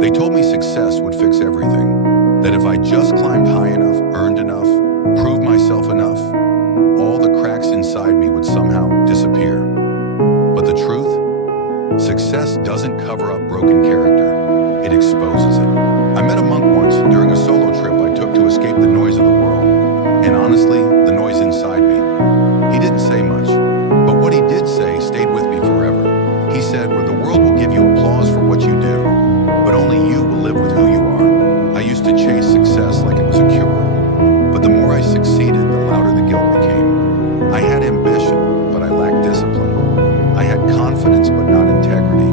They told me success would fix everything, that if I just climbed high enough, earned enough, proved myself enough, all the cracks inside me would somehow disappear. But the truth? Success doesn't cover up broken character, it exposes it. I met a monk once during a solo trip I took to escape the noise of the world, and honestly, the noise inside me. He didn't say much, but what he did say stayed with me forever. He said, "Where the world will give you applause for what you do, but only you will live with who you are." I used to chase success like it was a cure, but the more I succeeded, the louder the guilt became. I had ambition, but I lacked discipline. I had confidence, but not integrity.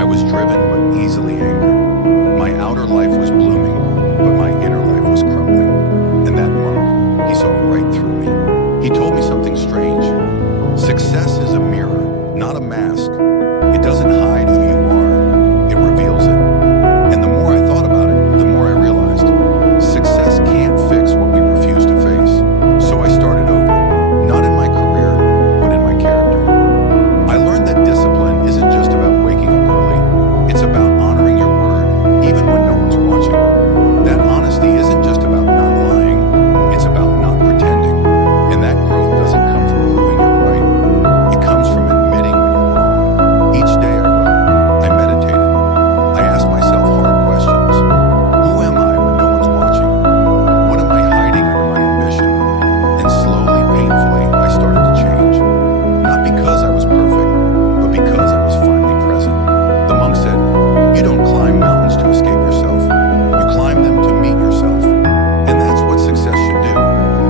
I was driven, but easily angered. My outer life was blooming, but my inner life was crumbling. And that monk, he saw right through me. He told me something strange. Success is a mirror, not a mask. It doesn't hide who you are, it reveals it. And the more I thought about it, the more I realized success can't fix what we refuse to face. So I started over, not in my career, but in my character. I learned that discipline isn't just about waking up early, it's about honoring your word, even when no one's watching. That honesty isn't just about not lying, it's about not pretending. And that growth doesn't come from proving you're right, it comes from admitting when you're wrong. Each day I wrote, I meditated, I asked myself hard questions. Who am I when no one's watching? What am I hiding under my ambition? And slowly, painfully, I started to change. Not because I was perfect, but because I was finally present. The monk said, "You don't climb mountains to escape yourself. You climb them to meet yourself." And that's what success should do.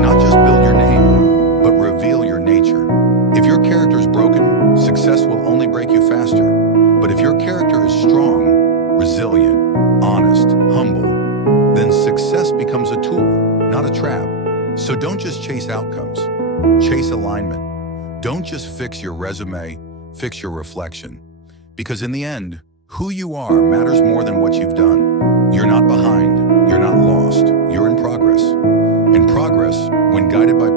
Not just build your name, but reveal your nature. If your character is broken, success will only break you faster. But if your character is strong, resilient, honest, humble, then success becomes a tool, not a trap. So don't just chase outcomes, chase alignment. Don't just fix your resume, fix your reflection. Because in the end, who you are matters more than what you've done. You're not behind, you're not lost, you're in progress. And progress, when guided by